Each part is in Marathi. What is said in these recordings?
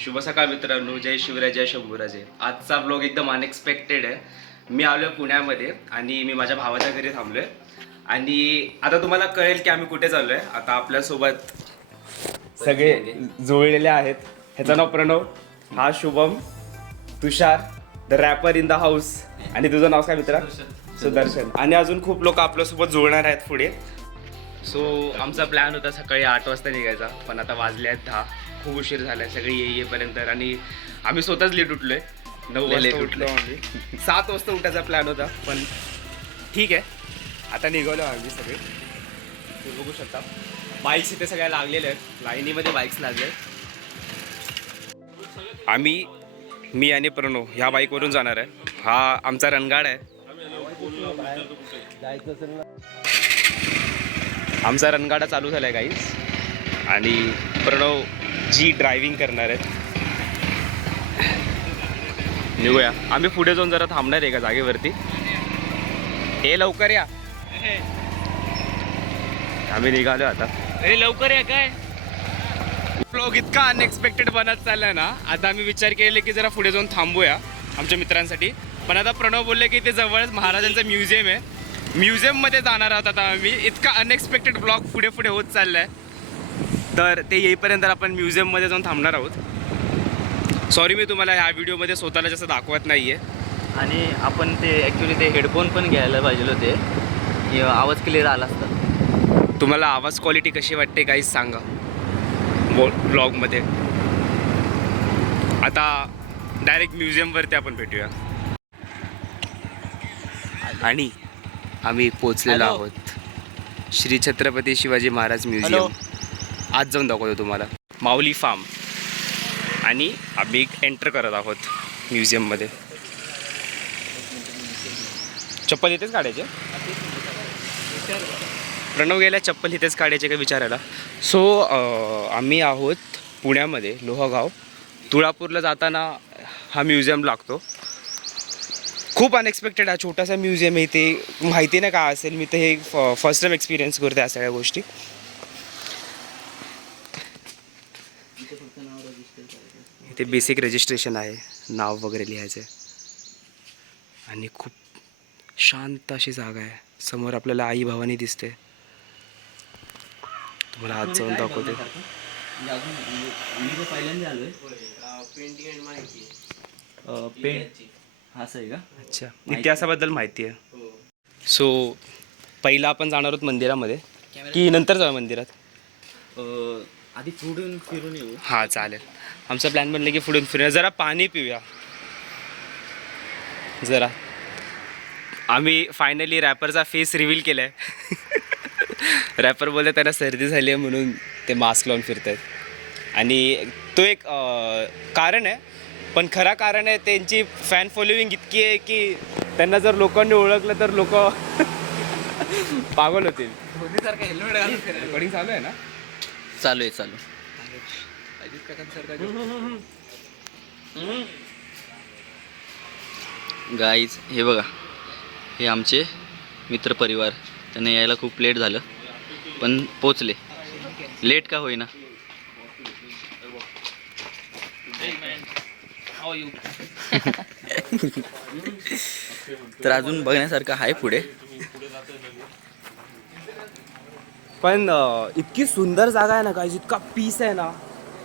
शुभ सकाळ मित्रांनो, जय शिवराय, जय शंभूराजे. आजचा ब्लॉग एकदम अनएक्सपेक्टेड आहे. मी आलोय पुण्यामध्ये आणि मी माझ्या भावाच्या घरी थांबलोय. आणि आता तुम्हाला कळेल की आम्ही कुठे चाललोय. आता आपल्यासोबत सगळे जुळलेले आहेत. ह्याचं नाव प्रणव, हा Shubham, Tushar the rapper in the house, आणि तुझं नाव काय मित्रा? सुदर्शन. आणि अजून खूप लोक आपल्यासोबत जुळणार आहेत पुढे. सो आमचा प्लॅन होता सकाळी 8 वाजता निघायचा, पण आता वाजले आहेत 10. खूप उशीर झाला आहे सगळी येईपर्यंत. आणि आम्ही स्वतःच लेट उठलोय. 9 वाजता उठलो आम्ही. 7 वाजता उठायचा प्लॅन होता, पण ठीक आहे, आता निघालो आम्ही सगळे. तुम्ही बघू शकता बाईक्स इथे सगळ्या लागलेल्या आहेत, लाईनीमध्ये बाईक्स लागले आहेत. मी आणि प्रणव ह्या बाईकवरून जाणार आहे. हा आमचा रणगाड आहे. आमचा रणगाडा चालू झाला आहे गाईस. आणि प्रणव जी ड्रायव्हिंग करणार आहेत. निघूया. आम्ही पुढे जाऊन जरा थांबणार आहे का जागेवरती. हे लवकर या. आम्ही निघालो आता. लवकर या काय. ब्लॉग इतका अनएक्सपेक्टेड बनत चाललाय ना. आता आम्ही विचार केले की जरा पुढे जाऊन थांबूया आमच्या मित्रांसाठी. पण आता प्रणव बोलले की ते जवळच महाराजांचं म्युझियम आहे, म्युझियममध्ये जाणार आहोत आता आम्ही. इतका अनएक्सपेक्टेड ब्लॉग पुढे पुढे होत चाललाय. तर ते येईपर्यंत आपण म्युझियममध्ये जाऊन थांबणार आहोत. सॉरी, मी तुम्हाला ह्या व्हिडिओमध्ये स्वतःला जास्त दाखवत नाही आहे. आणि आपण ते ॲक्च्युली ते हेडफोन पण घ्यायला पाहिजे होते, की आवाज क्लिअर आला असता. तुम्हाला आवाज क्वालिटी कशी वाटते काहीच सांगा ब्लॉगमध्ये. आता डायरेक्ट म्युझियमवरती आपण भेटूया. आणि आम्ही पोचलेलो आहोत श्री छत्रपती शिवाजी महाराज म्युझियम. आज जाऊन दाखवतो तुम्हाला माऊली फार्म. आणि आम्ही एंटर करत आहोत म्युझियममध्ये. चप्पल इथेच काढायचे. प्रणव गेल्या चप्पल इथेच काढायचे का विचारायला. सो आम्ही आहोत पुण्यामध्ये लोहगाव. तुळापूरला जाताना हा म्युझियम लागतो. खूप अनएक्सपेक्टेड हा छोटासा म्युझियम आहे. ते माहिती नाही काय असेल. मी तर हे फर्स्ट टाइम एक्सपिरियन्स करते या सगळ्या गोष्टी. इथे बेसिक रजिस्ट्रेशन आहे, नाव वगैरे लिहायचं आहे. आणि खूप शांत अशी जागा आहे. समोर आपल्याला आई भवानी दिसते. तुम्हाला आज जाऊन दाखवते. पेंट असं आहे का? अच्छा, इतिहासाबद्दल माहिती आहे. सो पहिला आपण जाणार आहोत मंदिरामध्ये की नंतर जाऊ मंदिरात? आधी पुढून फिरून येऊ. हां चालेल. आमचा प्लॅन बनला की पुढून फिरूया. जरा पाणी पिऊया जरा. आम्ही फायनली रॅपरचा फेस रिव्हील केला आहे. रॅपर बोलले त्यांना सर्दी झाली आहे म्हणून ते मास्क लावून फिरत आहेत. आणि तो एक कारण आहे, पण खरा कारण आहे त्यांची फॅन फॉलोविंग इतकी आहे की त्यांना जर लोकांनी ओळखलं तर लोक पागल होतील. रेकॉर्डिंग चालू आहे ना? चालू आहे चालू. गाईज हे बघा, हे आमचे मित्रपरिवार. त्यांना यायला खूप लेट झालं, पण पोचले. लेट का होईना. तर अजून बघण्यासारखं आहे पुढे. पण इतकी सुंदर जागा आहे ना काय, इतका पीस आहे ना.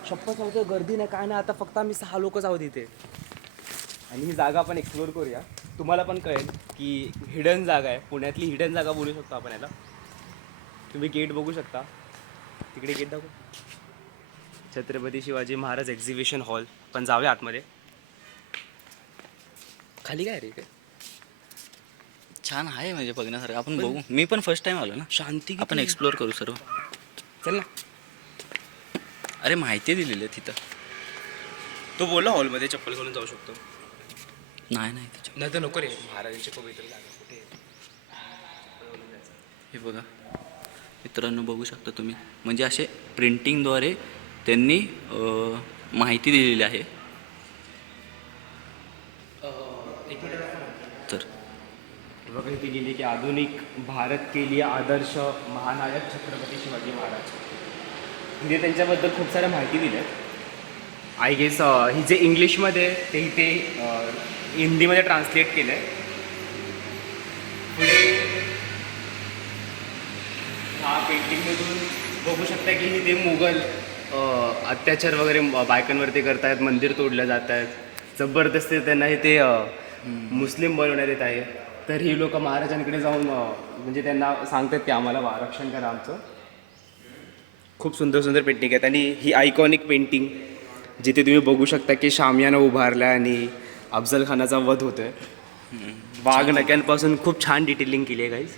शप्पथ सांगतो, गर्दी नाही काय नाही. आता फक्त आम्ही 6 लोकच आहोत इथे. आणि ही जागा आपण एक्सप्लोर करूया. तुम्हाला पण कळेल की हिडन जागा आहे. पुण्यातली हिडन जागा बोलू शकतो आपण याला. तुम्ही गेट बघू शकता तिकडे. गेट दाखव. Chhatrapati Shivaji Maharaj exhibition hall. पण जाऊया आतमध्ये. खाली काय रे? काय छान आहे म्हणजे बघण्यासारखं. आपण बघू. मी पण फर्स्ट टाइम आलो ना. शांती. आपण एक्सप्लोर करू सर्व. चल ना. अरे माहिती दिलेली आहे तिथं. तो बोलला हॉलमध्ये चप्पल घालून जाऊ शकतो. नाही नाही तर नको रे. महाराजांची पवित्र जागा कुठे आहे? हे बघा मित्रांनो, बघू शकता तुम्ही. म्हणजे असे प्रिंटिंगद्वारे त्यांनी माहिती दिलेली आहे. तर बघा इथे गेली की आधुनिक भारत के लिए आदर्श महानायक छत्रपती शिवाजी महाराज. म्हणजे त्यांच्याबद्दल खूप साऱ्या माहिती दिल्या आहेत. आय गेस ही जे इंग्लिशमध्ये ते इथे हिंदीमध्ये ट्रान्सलेट केलं आहे. पुढे हा पेंटिंगमधून बघू शकता की हे ते मुघल अत्याचार वगैरे बायकांवरती करतायत, मंदिर तोडलं जात आहेत, जबरदस्ती त्यांना हे ते मुस्लिम बनवण्यात येत आहे. तर ही लोक महाराजांकडे जाऊन म्हणजे त्यांना सांगतात की आम्हाला आरक्षण करा आमचं. खूप सुंदर सुंदर पेंटिंग आहेत आणि ही आयकॉनिक पेंटिंग जिथे तुम्ही बघू शकता की शामियाना उभारला आणि अफजल खानाचा वध होतोय. वाघ नक्यांपासून खूप छान डिटेलिंग केली आहे गाईज.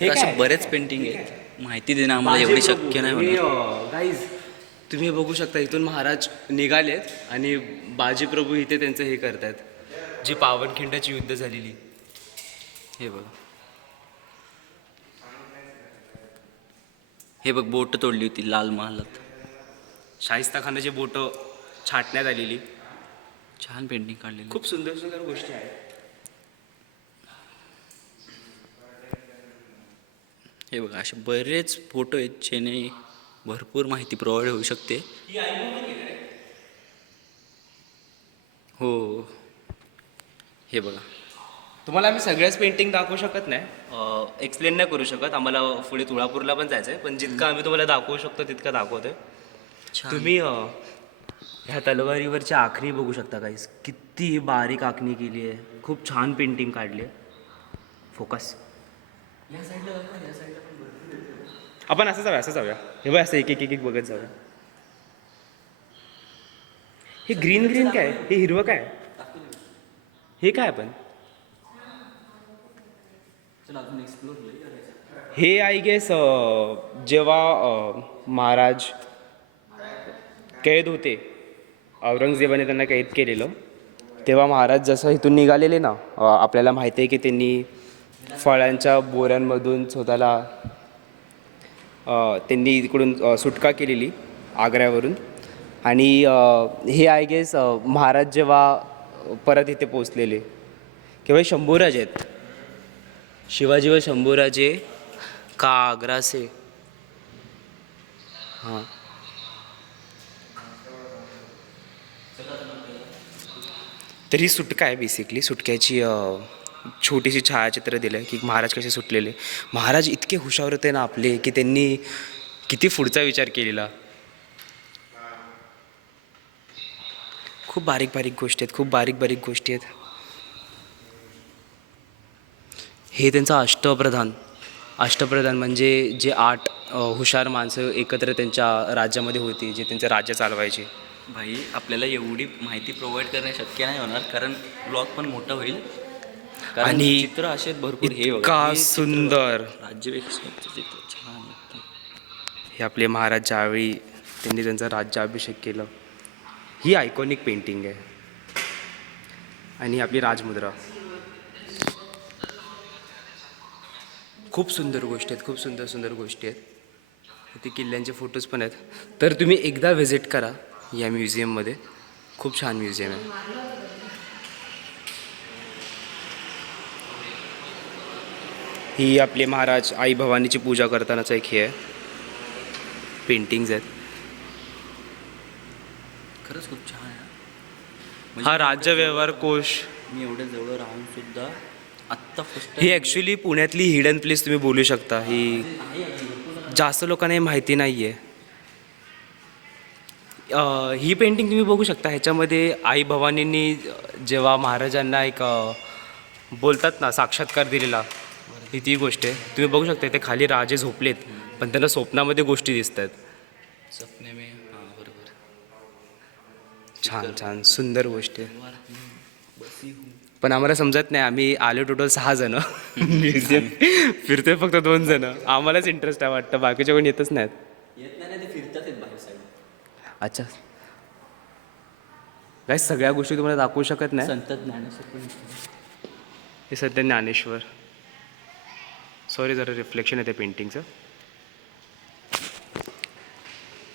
हे असे काय? बरेच पेंटिंग आहेत, माहिती देणं आम्हाला एवढी शक्य नाही होणार. गाईज तुम्ही बघू शकता इथून महाराज निघालेत आणि बाजीप्रभू इथे त्यांचं हे करतायत, जी पावनखिंडाची युद्ध झालेली. हे बघ, हे बघ बोट तोडली होती लाल महालात. शाहिस्ता खानाची बोटं छाटण्यात आलेली. छान पेंटिंग काढलेली. खूप सुंदर सुंदर गोष्टी आहेत. हे बघा, असे बरेच फोटो आहेत ज्याने भरपूर माहिती प्रोव्हाइड होऊ शकते. हो, हे बघा. तुम्हाला आम्ही सगळ्याच पेंटिंग दाखवू शकत नाही, एक्सप्लेन नाही करू शकत. आम्हाला पुढे तुळापूरला पण जायचं आहे, पण जितकं आम्ही तुम्हाला दाखवू शकतो तितकं दाखवतोय. छान. तुम्ही ह्या तलवारीवरची आखणी बघू शकता गाईस, किती बारीक आखणी केली आहे. खूप छान पेंटिंग काढली आहे. फोकस आपण असं जाऊया. हे बघ, असं एक एक एक एक बघत जाऊया. हे ग्रीन ग्रीन काय, हे हिरवं काय, हे काय आपण हे आय गेस जेव्हा महाराज कैद होते, औरंगजेबाने त्यांना कैद केलेलं, तेव्हा महाराज जसं इथून निघालेले ना, आपल्याला माहिती आहे की त्यांनी फळांच्या बोऱ्यांमधून स्वतःला त्यांनी इकडून सुटका केलेली आग्र्यावरून. आणि हे आय गेस महाराज जेव्हा परत इथे पोचलेले, केवळ शंभूराजे आहेत, शिवाजी व शंभूराजे का आग्रा से. हां, तर ही सुटका आहे. बेसिकली सुटक्याची छोटीशी छायाचित्र दिलं आहे की महाराज कसे सुटलेले. महाराज इतके हुशार होते ना आपले की त्यांनी किती पुढचा विचार केलेला. खूप बारीक बारीक गोष्टी आहेत, खूप बारीक बारीक गोष्टी आहेत. हे त्यांचं अष्टप्रधान म्हणजे जे 8 हुशार माणसं एकत्र त्यांच्या राज्यामध्ये होती, जे त्यांचं राज्य चालवायचे. भाई, आपल्याला एवढी माहिती प्रोव्हाइड करणं शक्य नाही होणार, कारण ब्लॉग पण मोठा होईल. कारण आणि चित्र असे भरपूर. हे बघा, इतका हे चित्र सुंदर. राज्यापेक्षा चित्र छान एकदम. हे आपले महाराज ज्यावेळी त्यांनी त्यांचा राज्याभिषेक केलं, ही आयकॉनिक पेंटिंग आहे. आणि आपली राजमुद्रा. खूप सुंदर गोष्टी आहेत, खूप सुंदर सुंदर गोष्टी आहेत. इथे किल्ल्यांचे फोटोज पण आहेत. तर तुम्ही एकदा व्हिजिट करा या म्युझियममध्ये. खूप छान म्युझियम आहे. ही आपले महाराज आई भवानीची पूजा करतानाचा एक हे आहे, पेंटिंग्ज आहेत. खरंच खूप छान आहे. हा राज्य व्यवहार कोश. मी एवढ्या जवळ राहून सुद्धा आत्ता फर्स्ट ही ॲक्च्युली पुण्यातली हिडन प्लेस तुम्ही बोलू शकता. ही जास्त लोकांना हे माहिती नाही आहे. ही पेंटिंग तुम्ही बघू शकता. ह्याच्यामध्ये आई भवानींनी जेव्हा महाराजांना एक बोलतात ना साक्षात्कार दिलेला, ही ती गोष्ट आहे. तुम्ही बघू शकता ते खाली राजे झोपलेत, पण त्यांना स्वप्नामध्ये गोष्टी दिसत आहेत. सपने में. हां, बरोबर. छान छान सुंदर गोष्टी आहे. बसी हूँ. पण आम्हाला समजत नाही. आम्ही आलो टोटल 6 जण. म्युझियम फिरतोय फक्त 2 जण. आम्हालाच इंटरेस्ट आहे वाटतं, बाकीच्या कोणी येतच नाहीत. येत नाही, ते फिरतात आहेत बाहेर साईड. अच्छा, काय सगळ्या गोष्टी तुम्हाला दाखवू शकत नाही. संत ज्ञानेश्वर पण हे सध्या ज्ञानेश्वर. सॉरी, जरा रिफ्लेक्शन येते पेंटिंगचं.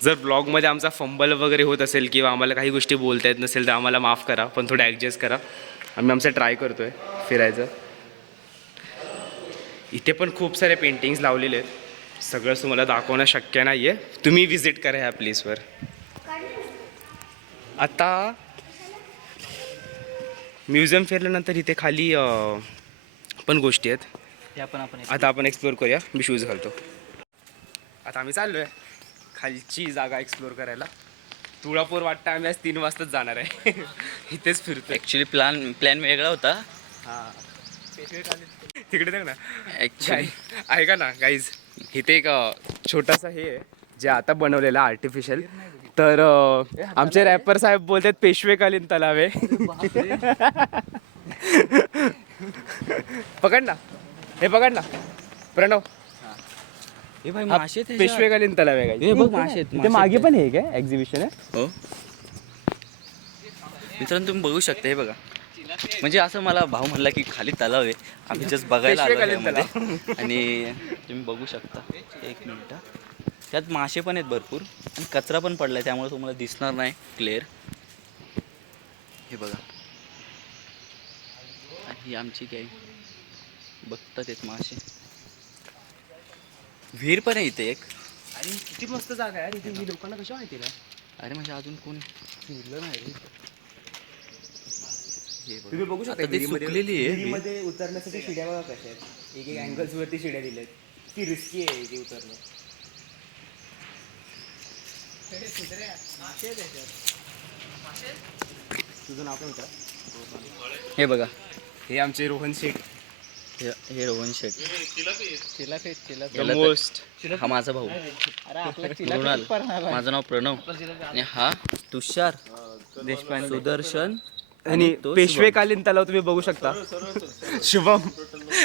जर ब्लॉगमध्ये आमचा फंबल वगैरे होत असेल किंवा आम्हाला काही गोष्टी बोलता येत नसेल तर आम्हाला माफ करा, पण थोडं ॲडजस्ट करा. आम्ही आमचं ट्राय करतो आहे फिरायचं. इथे पण खूप सारे पेंटिंग्स लावलेले आहेत. सगळंच तुम्हाला दाखवणं शक्य नाही आहे. तुम्ही विजिट करा ह्या प्लेसवर. आता म्युझियम फिरल्यानंतर इथे खाली पण गोष्टी आहेत. त्या पण आपण आता आपण एक्सप्लोअर करूया. मी शूज घालतो. आता आम्ही चाललो आहे खालची जागा एक्सप्लोअर करायला. तुळापूर वाटतं आम्ही आज 3 वाजताच जाणार आहे. इथेच फिरतो. ॲक्च्युली प्लॅन वेगळा होता. हां तिकडे देख ना. ॲक्च्युली ऐका ना गाईज, इथे एक छोटासा हे आहे जे आता बनवलेलं आहे आर्टिफिशियल. तर आमचे रॅपर साहेब बोलतात पेशवेकालीन तलाव आहे. पकड ना, हे पकड ना प्रणव. हे भाई हा मासे आहेत पेशवेकालीन तलाव आहे. हे बघ मासे आहेत, ते मासे मागे आहेत. पण हे काय एक्झिबिशन आहे. हो मित्रांनो तुम्ही बघू शकता. हे बघा, म्हणजे असं मला भाऊ म्हणला की खाली तलाव आहे. आम्ही जस्ट बघायला आलो पेशवेकालीन यामध्ये. आणि तुम्ही बघू शकता. एक मिनटं, त्यात मासे पण आहेत भरपूर आणि कचरा पण पडलाय, त्यामुळे तुम्हाला दिसणार नाही क्लिअर. हे बघा, आणि ही आमची काय बघतात येत मासे. विहीर पण आहे इथे एक. आणि किती मस्त जागा आहे इथे. ही लोकांना कशा माहिती ना. अरे म्हणजे अजून कोण फिरलं नाही. हे बघा. तुम्ही बघू शकता आता ती सुकलेली आहे. विहिरीमध्ये उतरण्यासाठी शिड्या बघा कशा आहेत. एक अँगल्स वरती शिड्या दिल्यात. ती रिस्की आहे इथे उतरणं. तुझं नाव काय होतं? हे बघा, हे आमचे रोहन शेठ. हे रोहन शेट. मोस्ट. हा माझा भाऊ मृणाल. माझं नाव प्रणव. आणि हा तुषार देशपांडे, सुदर्शन. आणि तो पेशवेकालीन तलाव तुम्ही बघू शकता.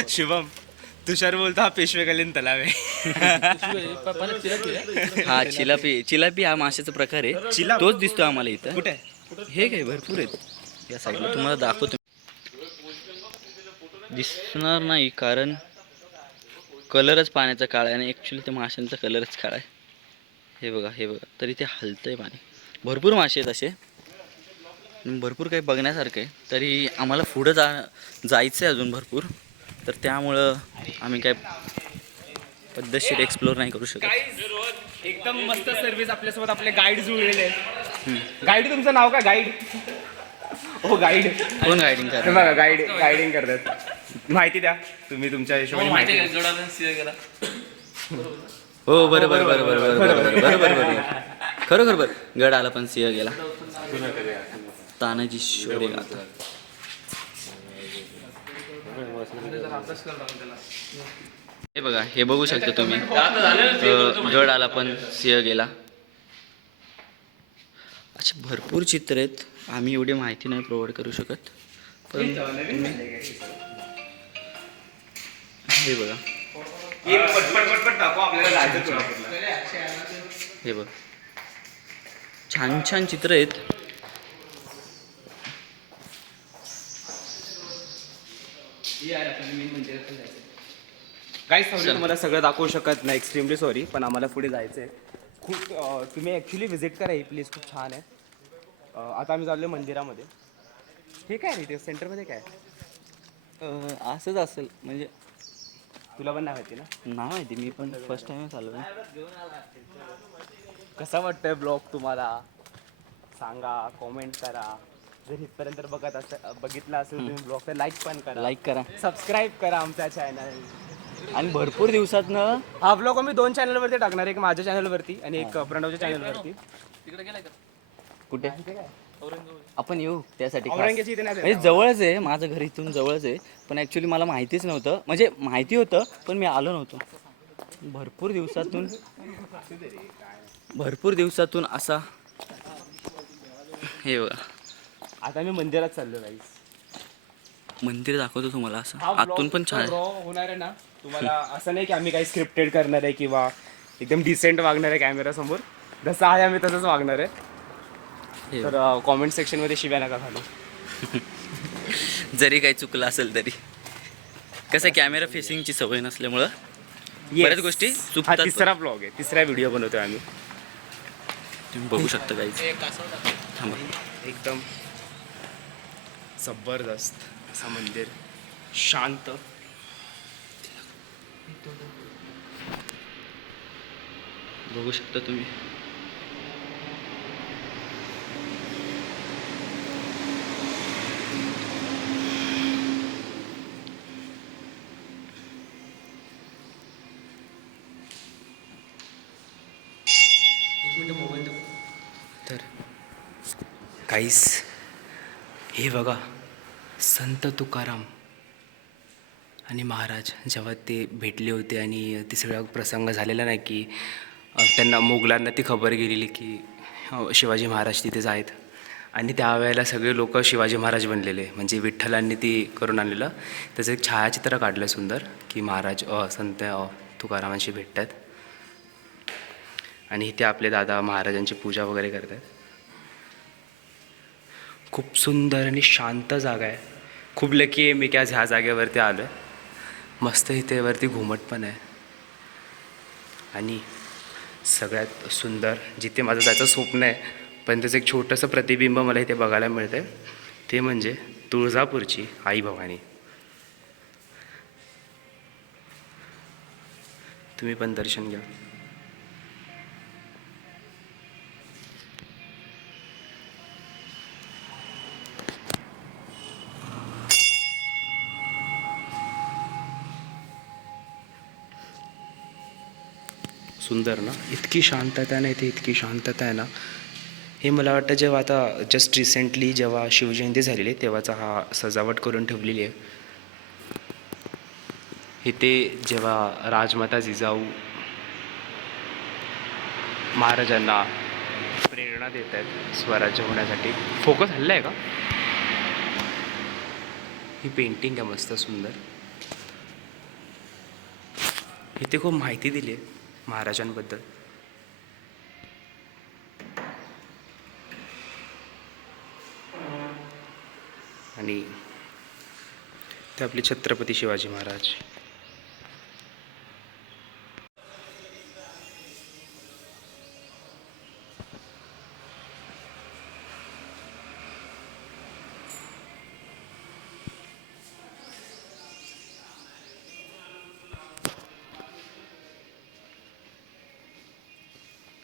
शुभम तुषार बोलतो हा पेशवेकालीन तलाव आहे. हा चिलापी हा माशाचा प्रकार आहे. चिलाप? तोच दिसतो आम्हाला इथं. कुठे? हे काय भरपूर आहेत या साईडला. तुम्हाला दाखवतो. दिसणार नाही कारण कलरच पाण्याचा काळा आहे आणि ॲक्च्युली ते माशांचा कलरच काळा आहे. हे बघा, हे बघा, तरी ते हलतंय पाणी. भरपूर मासे आहेत असे, भरपूर काही बघण्यासारखं आहे. तरी आम्हाला पुढं जायचं आहे अजून भरपूर. तर त्यामुळं आम्ही काय पद्धतशीर एक्सप्लोअर नाही करू शकत. एकदम मस्त सर्व्हिस. आपल्यासोबत आपले गाईड जुळलेले आहेत. गाईड तुमचं नाव काय? गाईड. हो गाईड. कोण गायडिंग हे करणार? बघा गाईडिंग करतात. माहिती द्या तुम्ही तुमच्या हिशोबाने माहिती द्या. हो बरोबर बरोबर बरोबर बरोबर बरोबर. खरोखर बरं. गड आला पण सिंह गेला. तानाजी शोरे गाथा. हे बघा, हे बघू शकता तुम्ही. गड आला पण सिंह गेला. असे भरपूर चित्र आहेत. आम्ही एवढी माहिती नाही प्रोव्हाइड करू शकत. पण हे बघा, हे बघ, छान छान चित्र आहेत. गाईस तुम्हाला सगळं दाखवू शकत नाही. एक्स्ट्रीमली सॉरी, पण आम्हाला पुढे जायचं आहे. खूप तुम्ही ॲक्च्युली व्हिजिट करा. ही प्लेस खूप छान आहे. आता आम्ही चाललो मंदिरामध्ये. हे काय नाही ते सेंटरमध्ये काय असंच असेल, म्हणजे तुला पण नाही माहिती ना. नाही माहिती. मी पण फर्स्ट टाइमच आलो. कसा वाटतंय ब्लॉग तुम्हाला सांगा, कॉमेंट करा. जर इथपर्यंत बघितला असेल तुम्ही ब्लॉग तर लाईक पण करा, लाईक करा सबस्क्राईब करा आमच्या चॅनल. आणि भरपूर दिवसातनं हा ब्लॉग आम्ही 2 चॅनलवरती टाकणार. एक माझ्या चॅनलवरती आणि एक प्रणवच्या चॅनलवरती. कुठे आपण येऊ त्यासाठी खास. औरंगाबादच्या इथे नाही म्हणजे जवळच आहे, माझं घर इथून जवळच आहे. पण ॲक्च्युली मला माहितीच नव्हतं. म्हणजे माहिती होतं पण मी आलो नव्हतो. भरपूर दिवसातून असा. हे बघा, आता मी मंदिरात चाललो गाईस. मंदिर दाखवतो तुम्हाला. असं हा आतून पण छान आहे. रॉ होणार आहे ना. तुम्हाला असं नाही की आम्ही काही स्क्रिप्टेड करणार आहे किंवा एकदम डिसेंट वागणार आहे कॅमेरा समोर. जसं आहे आम्ही तसंच वागणार आहे. हे तर कॉमेंट सेक्शनमध्ये शिव्या नका घालू. जरी काही चुकलं असेल तरी. कसं कॅमेरा फेसिंगची सवय नसल्यामुळं बऱ्याच गोष्टी हा चुकतात. तिसरा ब्लॉग आहे. तिसरा व्हिडिओ बनवतोय आम्ही. तुम्ही बघू शकता काही. थांबा. एकदम जबरदस्त असं मंदिर, शांत. बघू शकता तुम्ही. काहीच हे बघा, संत तुकाराम आणि महाराज जेव्हा ते भेटले होते आणि ते सगळा प्रसंग झालेला नाही की त्यांना मोगलांना ती खबर गेलेली की शिवाजी महाराज तिथेच आहेत आणि त्यावेळेला सगळे लोक शिवाजी महाराज बनलेले, म्हणजे विठ्ठलांनी ती करून आणलेलं. त्याचं एक छायाचित्र काढलं सुंदर की महाराज संत तुकारामांशी भेटतात आणि इथे आपले दादा महाराजांची पूजा वगैरे करतात. खूप सुंदर आणि शांत जागा आहे. खूप लकी आहे मी की आज ह्या जागेवरती आलो आहे. मस्त इथे वरती घुमट पण आहे आणि सगळ्यात सुंदर जिथे माझं जायचं स्वप्न आहे पण त्याचं एक छोटंसं प्रतिबिंब मला इथे बघायला मिळतं आहे, ते म्हणजे तुळजापूरची आई भवानी. तुम्ही पण दर्शन घ्या. सुंदर ना, इतकी शांतता आहे ना इथे, इतकी शांतता आहे ना. हे मला वाटतं जेव्हा आता जस्ट रिसेंटली जेव्हा शिवजयंती झालेली तेव्हाचा हा सजावट करून ठेवलेली आहे. इथे जेव्हा राजमाता जिजाऊ महाराजांना प्रेरणा देत आहेत स्वराज्य होण्यासाठी. फोकस हल्ला आहे का? ही पेंटिंग आहे मस्त सुंदर. इथे खूप माहिती दिली आहे महाराजांबद्दल. आणि ते आपले छत्रपती शिवाजी महाराज.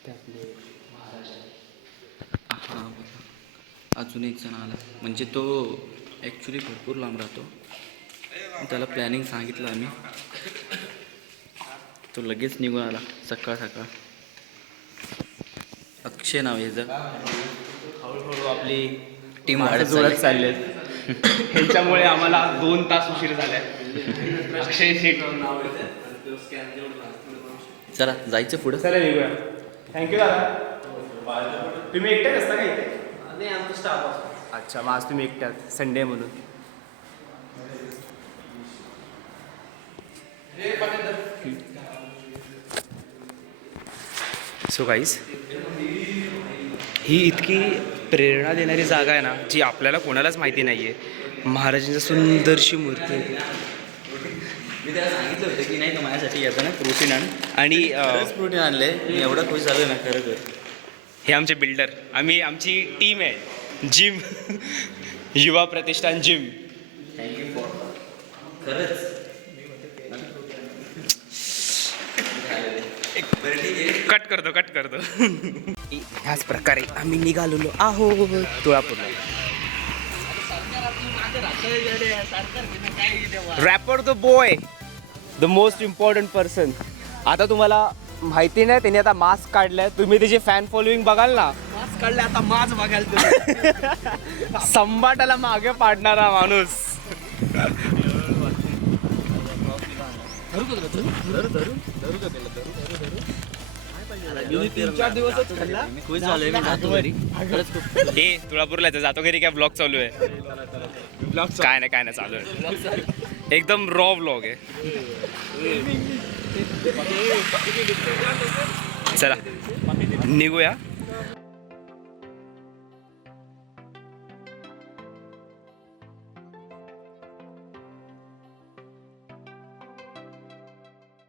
ते आपले महाराज हां, अजून एक जण आला, म्हणजे तो ॲक्च्युली भरपूर लांब राहतो. त्याला प्लॅनिंग सांगितलं आम्ही, तो लगेच निघून आला सकाळ सकाळ. अक्षय नाव याचं. हळूहळू आपली टीम वाढत जोरात चालली. चालले. ह्यांच्यामुळे आम्हाला 2 तास उशीर झालाय. अक्षय शेठ नाव आहे. चला जायचं पुढं. चला निघूया. थँक्यू दादा. तुम्ही एकट्याच असता का इथे? नाही, आमचा स्टाफ असतो. अच्छा, मग आज तुम्ही एकट्यात, संडे म्हणून. सो गाईज, ही इतकी प्रेरणा देणारी जागा आहे ना जी आपल्याला कोणालाच माहिती नाही आहे. महाराजांची सुंदरशी मूर्ती आहे. मी त्याला सांगितलं होतं की नाही, तर माझ्यासाठी येतं ना प्रोटीन आण. आणि प्रोटीन आणले. मी एवढं खुश झालो ना खरं. हे आमचे बिल्डर, आमची टीम आहे gym. Yuva Pratishthan gym. Thank you for खरंच. कट करतो. ह्याच प्रकारे आम्ही निघालेलो आहोत तुळापूरला. Rapper the boy, the most important person. आता तुम्हाला माहिती नाही त्याने आता मास्क काढलाय. तुम्ही त्याची फॅन फॉलोईंग बघाल ना. मास्क काढले, आता माझ बघायला संबाटाला मागे पाडणारा माणूस. मी 3-4 दिवसच खाल्ला. मी खुश झालोय. मी जातो घरी. खरंच खूप. हे तुळापूरला जातो घरी. काय ब्लॉग चालू आहे? काय नाही चालू आहे. एकदम रॉ ब्लॉग आहे. चला निघूया.